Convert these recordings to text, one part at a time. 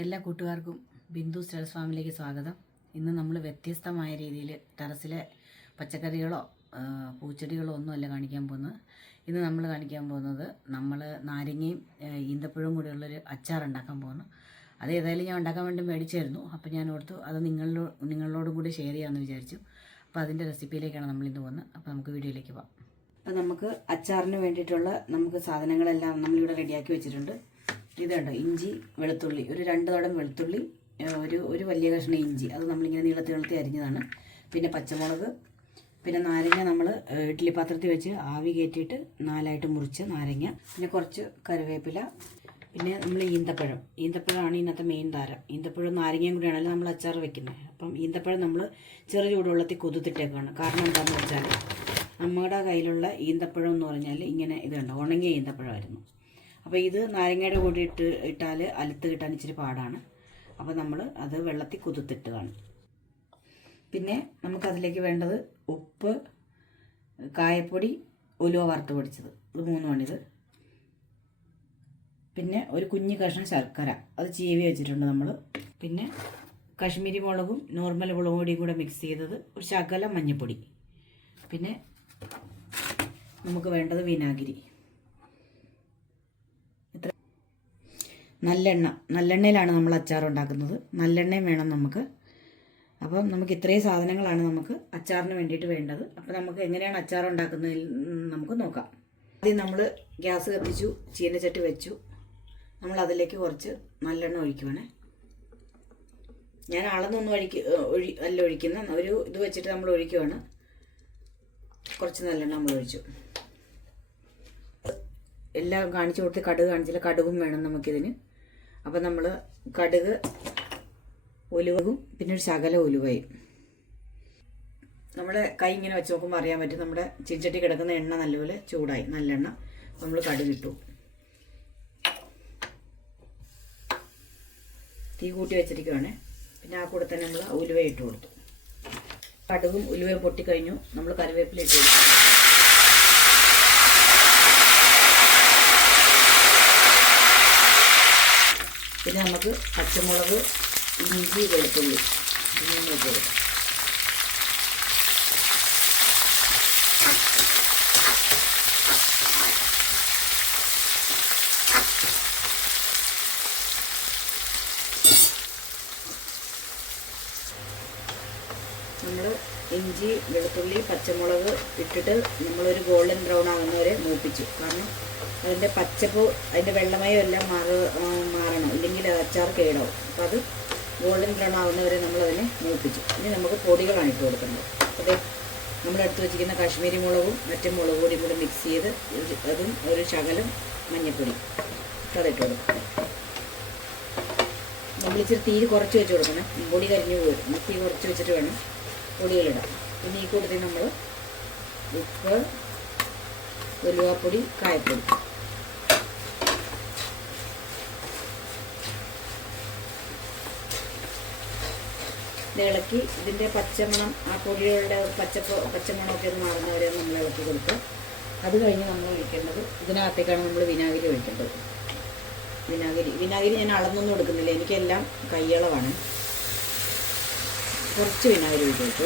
എല്ലാ കൂട്ടുകാർക്കും ബിന്ദു സ്റ്റൈൽസ് ഫാമിലേക്ക് സ്വാഗതം. ഇന്ന് നമ്മൾ വ്യത്യസ്തമായ രീതിയിൽ ടെറസിലെ പച്ചക്കറികളോ പൂച്ചെടികളോ ഒന്നുമല്ല കാണിക്കാൻ പോകുന്നത്. ഇന്ന് നമ്മൾ കാണിക്കാൻ പോകുന്നത് നമ്മൾ നാരങ്ങയും ഈന്തപ്പഴവും കൂടിയുള്ളൊരു അച്ചാർ ഉണ്ടാക്കാൻ പോകുന്നു. അത് ഏതായാലും ഞാൻ ഉണ്ടാക്കാൻ വേണ്ടി മേടിച്ചായിരുന്നു. അപ്പോൾ ഞാൻ ഓർത്തു അത് നിങ്ങളോടും കൂടി ഷെയർ ചെയ്യാമെന്ന് വിചാരിച്ചു. അപ്പോൾ അതിൻ്റെ റെസിപ്പിയിലേക്കാണ് നമ്മളിന്ന് പോകുന്നത്. അപ്പോൾ നമുക്ക് വീഡിയോയിലേക്ക് പോകാം. അപ്പോൾ നമുക്ക് അച്ചാറിന് വേണ്ടിയിട്ടുള്ള നമുക്ക് സാധനങ്ങളെല്ലാം നമ്മളിവിടെ റെഡിയാക്കി വെച്ചിട്ടുണ്ട്. ഇതുണ്ട് ഇഞ്ചി, വെളുത്തുള്ളി, ഒരു 2 തുടം വെളുത്തുള്ളി, ഒരു വലിയ കഷ്ണം ഇഞ്ചി, അത് നമ്മളിങ്ങനെ നീളത്തി അരിഞ്ഞതാണ്. പിന്നെ പച്ചമുളക്, പിന്നെ നാരങ്ങ നമ്മൾ ഇഡ്ഡലി പാത്രത്തിൽ വെച്ച് ആവി കയറ്റിയിട്ട് 4ആയിട്ട് മുറിച്ച് നാരങ്ങ, പിന്നെ കുറച്ച് കറിവേപ്പില, പിന്നെ നമ്മൾ ഈന്തപ്പഴമാണ് ഇന്നത്തെ മെയിൻ താരം. ഈന്തപ്പഴം നാരങ്ങയും കൂടിയാണല്ലോ നമ്മൾ അച്ചാർ വെക്കുന്നത്. അപ്പം ഈന്തപ്പഴം നമ്മൾ ചെറു ചൂടുവെള്ളത്തിൽ കുതിർത്തിട്ടേക്കാണ്. കാരണം എന്താണെന്ന് വെച്ചാൽ നമ്മുടെ കയ്യിലുള്ള ഈന്തപ്പഴം എന്ന് പറഞ്ഞാൽ ഇങ്ങനെ ഇതുണ്ട്, ഉണങ്ങിയ ഈന്തപ്പഴമായിരുന്നു. അപ്പോൾ ഇത് നാരങ്ങയുടെ കൂടി ഇട്ടാൽ അലുത്ത് കിട്ടാൻ ഇച്ചിരി പാടാണ്. അപ്പോൾ നമ്മൾ അത് വെള്ളത്തിൽ കുതിർത്തിട്ട് കാണും. പിന്നെ നമുക്കതിലേക്ക് വേണ്ടത് ഉപ്പ്, കായപ്പൊടി, ഉലുവ വറുത്ത് പൊടിച്ചത്, ഇത് 3 പിന്നെ ഒരു കുഞ്ഞു കഷ്ണം ശർക്കര, അത് ചീവി വെച്ചിട്ടുണ്ട് നമ്മൾ. പിന്നെ കശ്മീരി മുളകും നോർമൽ മുളക് പൊടിയും കൂടെ മിക്സ് ചെയ്തത്, ഒരു ശകലം മഞ്ഞൾപ്പൊടി. പിന്നെ നമുക്ക് വേണ്ടത് വിനാഗിരി, നല്ലെണ്ണയിലാണ് നമ്മൾ അച്ചാർ ഉണ്ടാക്കുന്നത്. നല്ലെണ്ണയും വേണം നമുക്ക്. അപ്പം നമുക്ക് ഇത്രയും സാധനങ്ങളാണ് നമുക്ക് അച്ചാറിന് വേണ്ടിയിട്ട് വേണ്ടത്. അപ്പം നമുക്ക് എങ്ങനെയാണ് അച്ചാർ ഉണ്ടാക്കുന്നതിൽ നമുക്ക് നോക്കാം. ആദ്യം നമ്മൾ ഗ്യാസ് കത്തിച്ചു, ചീനച്ചട്ടി വെച്ചു. നമ്മൾ അതിലേക്ക് കുറച്ച് നല്ലെണ്ണ ഒഴിക്കുവാണേ. ഞാൻ അളന്നൊന്നും അല്ല ഒഴിക്കുന്ന, ഒരു ഇത് വെച്ചിട്ട് നമ്മൾ ഒഴിക്കുവാണ്. കുറച്ച് നല്ലെണ്ണ നമ്മൾ ഒഴിച്ചു. എല്ലാം കാണിച്ചു കൊടുത്ത് കടുക് കാണിച്ചില്ല, കടുകും വേണം നമുക്കിതിന്. അപ്പം നമ്മൾ കടുക്, ഉലുവയും പിന്നെ ഒരു ശകല ഉലുവയും. നമ്മുടെ കൈ ഇങ്ങനെ വെച്ച് നോക്കുമ്പോൾ അറിയാൻ പറ്റും നമ്മുടെ ചീനച്ചട്ടി കിടക്കുന്ന എണ്ണ നല്ലപോലെ ചൂടായി. നല്ലെണ്ണ നമ്മൾ കടുക് ഇട്ടു. തീ കൂട്ടി വെച്ചിരിക്കുവാണ്. പിന്നെ ആ കൂടെ തന്നെ നമ്മൾ ഉലുവ ഇട്ട് കൊടുത്തു. കടുകും ഉലുവയും പൊട്ടിക്കഴിഞ്ഞു. നമ്മൾ കറിവേപ്പില ഇട്ട് കൊടുത്തു. പിന്നെ നമുക്ക് പച്ചമുളക്, ഇഞ്ചി, വെളുത്തുള്ളി ഇങ്ങനെ ഇട്ട് കൊടുക്കാം. നമ്മൾ ഇഞ്ചി, വെളുത്തുള്ളി, പച്ചമുളക് ഇട്ടിട്ട് നമ്മളൊരു ഗോൾഡൻ ബ്രൗൺ ആകുന്നവരെ മൂപ്പിച്ചു. കാരണം അതിൻ്റെ പച്ചപ്പ്, അതിൻ്റെ വെള്ളമയം എല്ലാം മാറണം, ഇല്ലെങ്കിൽ അച്ചാർ കേടാവും. അപ്പോൾ അത് ഗോൾഡൻ ബ്രൗൺ ആകുന്നവരെ നമ്മളതിനെ മൂപ്പിച്ചു. ഇനി നമുക്ക് പൊടികളാണ് ഇട്ട് കൊടുക്കുന്നത്. അപ്പോൾ നമ്മളെടുത്ത് വെച്ചിരിക്കുന്ന കാശ്മീരി മുളകും മറ്റു മുളക് പൊടിയും കൂടി മിക്സ് ചെയ്ത് അതും ഒരു ശകലം മഞ്ഞൾപ്പൊടി അതിട്ട് കൊടുക്കും. നമ്മളിച്ചിരി തീ കുറച്ച് വെച്ച് കൊടുക്കണം, പൊടി കരിഞ്ഞു പോരും. തീ കുറച്ച് വെച്ചിട്ട് വേണം പൊടികളിടാം. പിന്നെ ഈ കൂട്ടത്തിൽ നമ്മൾ ഉപ്പ്, ഉലുവാപ്പൊടി, കായപ്പൊടി, ഇളക്കി ഇതിൻ്റെ പച്ചമണം, ആ പൊടികളുടെ പച്ചമണമൊക്കെ ഒന്ന് മാറുന്നവരെ നമ്മൾ ഇളക്കി കൊടുക്കുക. അത് കഴിഞ്ഞ് നമ്മൾ ഒഴിക്കേണ്ടത്, ഇതിനകത്തേക്കാണ് നമ്മൾ വിനാഗിരി ഒഴിക്കേണ്ടത്. വിനാഗിരി ഞാൻ അളന്നൊന്നും എടുക്കുന്നില്ല, എനിക്കെല്ലാം കൈയളവാണ്. കുറച്ച് വിനാഗിരി ഒഴിച്ചു.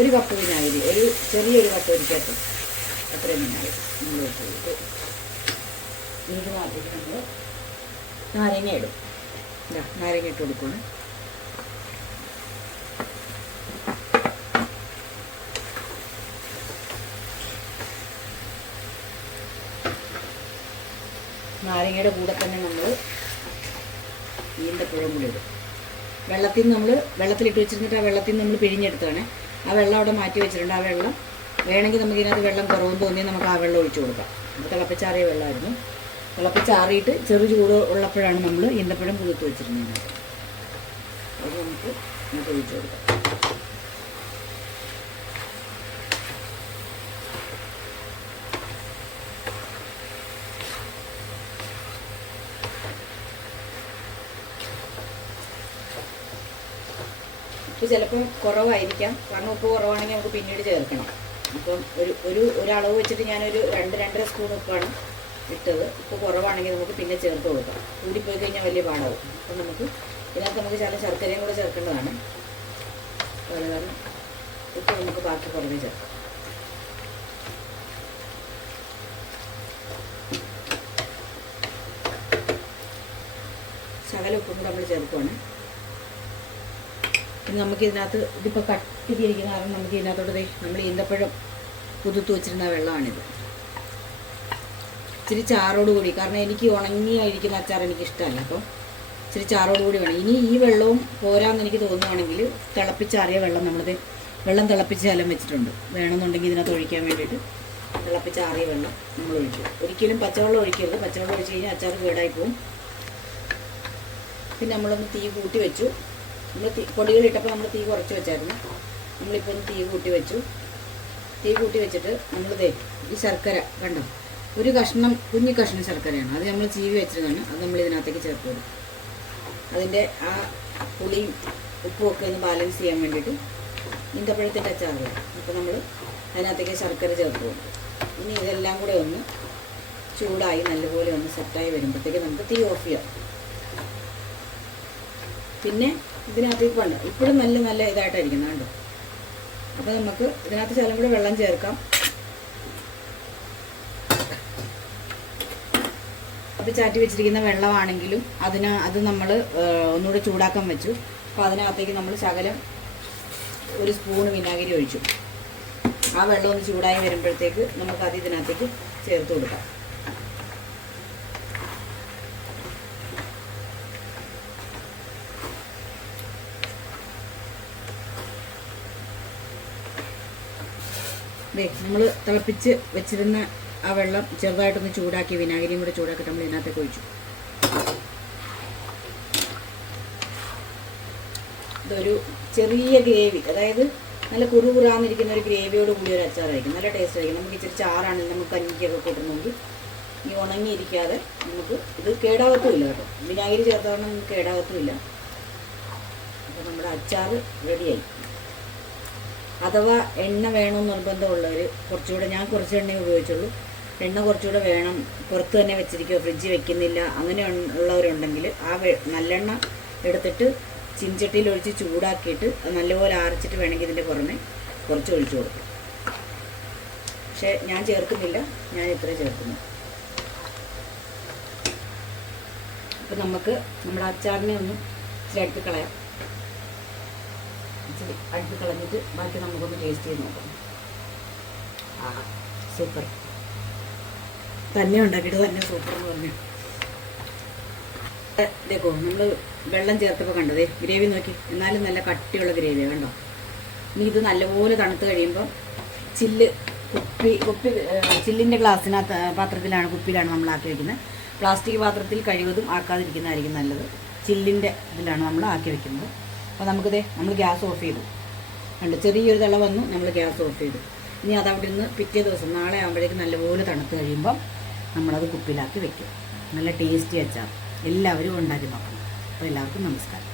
ഒരു കപ്പ് വിനാഗിരി, ചെറിയൊരു കപ്പ് ഒഴിക്കട്ടെ, അത്രയും വിനാഗിരി നമ്മൾ ഒഴിച്ചു കൊടുത്തു. ഇത് മാറ്റിയിട്ട് നമ്മൾ നാരങ്ങ ഇടും. നാരങ്ങ ഇട്ട് കൊടുക്കണം. നാരങ്ങയുടെ കൂടെ തന്നെ നമ്മൾ ഈന്തപ്പഴം കൂടി ഇടും. വെള്ളത്തിലിട്ട് വെച്ചിരുന്നിട്ട് ആ വെള്ളത്തിൽ നിന്ന് നമ്മൾ പിഴിഞ്ഞെടുത്താണ്. ആ വെള്ളം അവിടെ മാറ്റി വെച്ചിട്ടുണ്ട്. ആ വെള്ളം വേണമെങ്കിൽ നമുക്ക് ഇതിനകത്ത് വെള്ളം കുറവെന്ന് തോന്നിയാൽ നമുക്ക് ആ വെള്ളം ഒഴിച്ചു കൊടുക്കാം. തിളപ്പിച്ചാറിയ വെള്ളമായിരുന്നു. തിളപ്പിച്ചാറിയിട്ട് ചെറു ചൂട് ഉള്ളപ്പോഴാണ് നമ്മൾ ഈന്തപ്പഴം കുതിർത്ത് വെച്ചിരുന്നത്. അത് നമുക്ക് ഒഴിച്ചു കൊടുക്കാം. ഉപ്പ് ചിലപ്പം കുറവായിരിക്കാം, കാരണം ഉപ്പ് കുറവാണെങ്കിൽ നമുക്ക് പിന്നീട് ചേർക്കണം. അപ്പം ഒരളവ് വെച്ചിട്ട് ഞാനൊരു 2-2.5 സ്പൂൺ ഉപ്പാണ് ഇട്ടത്. ഉപ്പ് കുറവാണെങ്കിൽ നമുക്ക് പിന്നെ ചേർത്ത് കൊടുക്കാം. കൂടിപ്പോയി കഴിഞ്ഞാൽ വലിയ പാടാവും. അപ്പം നമുക്ക് ഇതിനകത്ത് നമുക്ക് ചില ശർക്കരയും കൂടെ ചേർക്കേണ്ടതാണ്. അതുപോലെ കാരണം ഉപ്പ് നമുക്ക് ബാക്കി പുറമേ ചേർക്കാം. ശകല ഉപ്പും കൂടെ നമ്മൾ ചേർക്കുവാണ്. പിന്നെ നമുക്ക് ഇതിനകത്ത് ഇതിപ്പോൾ കട്ടിരിക്കുന്ന കാരണം നമുക്ക് ഇതിനകത്തോട്ട് നമ്മൾ ഈന്തപ്പഴം കുതിർത്ത് വെച്ചിരുന്ന വെള്ളമാണിത്. ഇച്ചിരി ചാറോടുകൂടി, കാരണം എനിക്ക് ഉണങ്ങിയായിരിക്കുന്ന അച്ചാർ എനിക്കിഷ്ടമല്ല, അപ്പോൾ ഇച്ചിരി ചാറോടുകൂടി വേണം. ഇനി ഈ വെള്ളവും പോരാന്ന് എനിക്ക് തോന്നുകയാണെങ്കിൽ തിളപ്പിച്ചാറിയ വെള്ളം വെള്ളം തിളപ്പിച്ച് ശലം വെച്ചിട്ടുണ്ട്. വേണമെന്നുണ്ടെങ്കിൽ ഇതിനകത്ത് ഒഴിക്കാൻ വേണ്ടിയിട്ട് തിളപ്പിച്ചാറിയ വെള്ളം നമ്മൾ ഒഴിക്കും. ഒരിക്കലും പച്ചവെള്ളം ഒഴിക്കരുത്. പച്ചവെള്ളം ഒഴിച്ച് കഴിഞ്ഞാൽ അച്ചാർ കേടായി പോവും. പിന്നെ നമ്മളൊന്ന് തീ കൂട്ടി വെച്ചു. നമ്മൾ പൊടികളിട്ടപ്പോൾ നമ്മൾ തീ കുറച്ച് വെച്ചായിരുന്നു. നമ്മളിപ്പോൾ ഒന്ന് തീ കൂട്ടി വെച്ചു. തീ കൂട്ടി വെച്ചിട്ട് നമ്മളിതേ ഈ ശർക്കര കണ്ടോ, ഒരു കഷ്ണം കുഞ്ഞു കഷ്ണം ശർക്കരയാണ്. അത് നമ്മൾ ചീവി വെച്ചിരുന്നതാണ്. അത് നമ്മൾ ഇതിനകത്തേക്ക് ചേർത്ത് കൊടുക്കും. അതിൻ്റെ ആ പുളിയും ഉപ്പും ഒക്കെ ഒന്ന് ബാലൻസ് ചെയ്യാൻ വേണ്ടിയിട്ട് ഈന്തപ്പഴത്തിൻ്റെ അച്ചാറ്. അപ്പോൾ നമ്മൾ അതിനകത്തേക്ക് ശർക്കര ചേർത്ത് കൊടുക്കും. ഇനി ഇതെല്ലാം കൂടെ ഒന്ന് ചൂടായി നല്ലപോലെ ഒന്ന് സെറ്റായി വരുമ്പോഴത്തേക്ക് നമുക്ക് തീ ഓഫ് ചെയ്യാം. പിന്നെ ഇതിനകത്തേക്ക് വേണ്ട ഇപ്പോഴും നല്ല ഇതായിട്ടായിരിക്കണം കണ്ടോ. അപ്പോൾ നമുക്ക് ഇതിനകത്ത് ശകലം കൂടെ വെള്ളം ചേർക്കാം. അപ്പോൾ ചാറ്റി വെച്ചിരിക്കുന്ന വെള്ളമാണെങ്കിലും അത് നമ്മൾ ഒന്നുകൂടെ ചൂടാക്കാൻ വെച്ചു. അപ്പോൾ അതിനകത്തേക്ക് നമ്മൾ ശകലം ഒരു സ്പൂൺ വിനാഗിരി ഒഴിച്ചു. ആ വെള്ളം ഒന്ന് ചൂടായി വരുമ്പോഴത്തേക്ക് നമുക്കത് ഇതിനകത്തേക്ക് ചേർത്ത് കൊടുക്കാം. നമ്മൾ തിളപ്പിച്ച് വെച്ചിരുന്ന ആ വെള്ളം ചെറുതായിട്ടൊന്ന് ചൂടാക്കി വിനാഗിരിയും കൂടെ ചൂടാക്കിയിട്ട് നമ്മൾ ഇതിനകത്തേക്ക് ഒഴിച്ചു. ഇതൊരു ചെറിയ ഗ്രേവി, അതായത് നല്ല കുറുകുറാന്നിരിക്കുന്ന ഒരു ഗ്രേവിയോട് കൂടി ഒരു അച്ചാറായിരിക്കും. നല്ല ടേസ്റ്റ് ആയിരിക്കും. നമുക്ക് ഇച്ചിരി ചാറാണെങ്കിൽ നമുക്ക് കഞ്ഞിക്കൊക്കെ കൂട്ടണമെങ്കിൽ ഈ ഉണങ്ങിയിരിക്കാതെ നമുക്ക് ഇത് കേടാകത്തുമില്ല കേട്ടോ. വിനാഗിരി ചേർത്തവണ്ണം നമുക്ക് കേടാകത്തുമില്ല. അപ്പോൾ നമ്മുടെ അച്ചാർ റെഡിയായി. അഥവാ എണ്ണ വേണമെന്ന് നിർബന്ധമുള്ളവർ കുറച്ചുകൂടെ, ഞാൻ കുറച്ച് എണ്ണയെ ഉപയോഗിച്ചുള്ളൂ, എണ്ണ കുറച്ചുകൂടെ വേണം, പുറത്ത് തന്നെ വെച്ചിരിക്കുക, ഫ്രിഡ്ജിൽ വെക്കുന്നില്ല, അങ്ങനെ ഉള്ളവരുണ്ടെങ്കിൽ ആ നല്ലെണ്ണ എടുത്തിട്ട് ചീനച്ചട്ടിയിൽ ഒഴിച്ച് ചൂടാക്കിയിട്ട് അത് നല്ലപോലെ അരച്ചിട്ട് വേണമെങ്കിൽ ഇതിൻ്റെ പുറമെ കുറച്ച് ഒഴിച്ചു കൊടുക്കും. പക്ഷേ ഞാൻ ചേർക്കുന്നില്ല, ഞാൻ ഇത്രയും ചേർക്കുന്നു. അപ്പം നമുക്ക് നമ്മുടെ അച്ചാറിനെ ഒന്ന് ഇച്ചിരി അടുത്ത് കളയാം. ഇച്ചിരി അടുത്ത് കളഞ്ഞിട്ട് ബാക്കി നമുക്കൊന്ന് ടേസ്റ്റ് ചെയ്ത് നോക്കാം. ആ സൂപ്പർ, തന്നെ ഉണ്ടാക്കിയിട്ട് തന്നെ സൂപ്പർ എന്ന് പറഞ്ഞു. ഇതേക്കോ നമ്മൾ വെള്ളം ചേർത്തപ്പോൾ കണ്ടത് ഗ്രേവി നോക്കി, എന്നാലും നല്ല കട്ടിയുള്ള ഗ്രേവിയാണ് കണ്ടോ. ഇനി ഇത് നല്ലപോലെ തണുത്ത് കഴിയുമ്പോൾ ചില്ലിൻ്റെ ഗ്ലാസ്സിനകത്ത് പാത്രത്തിലാണ്, കുപ്പിയിലാണ് നമ്മൾ ആക്കി വയ്ക്കുന്നത്. പ്ലാസ്റ്റിക് പാത്രത്തിൽ കഴിവതും ആക്കാതിരിക്കുന്നതായിരിക്കും നല്ലത്. ചില്ലിൻ്റെ ഇതിലാണ് നമ്മൾ ആക്കി വയ്ക്കുന്നത്. അപ്പോൾ നമുക്കിതേ നമ്മൾ ഗ്യാസ് ഓഫ് ചെയ്തു കണ്ട്, ചെറിയൊരു തിള വന്നു, നമ്മൾ ഗ്യാസ് ഓഫ് ചെയ്തു. ഇനി അതവിടെ നിന്ന് പിറ്റേ ദിവസം നാളെ ആകുമ്പോഴേക്കും നല്ലപോലെ തണുത്ത് കഴിയുമ്പം നമ്മളത് കുപ്പിയിലാക്കി വെക്കും. നല്ല ടേസ്റ്റി അച്ചാർ എല്ലാവരും ഉണ്ടാക്കി നോക്കണം. അപ്പോൾ എല്ലാവർക്കും നമസ്കാരം.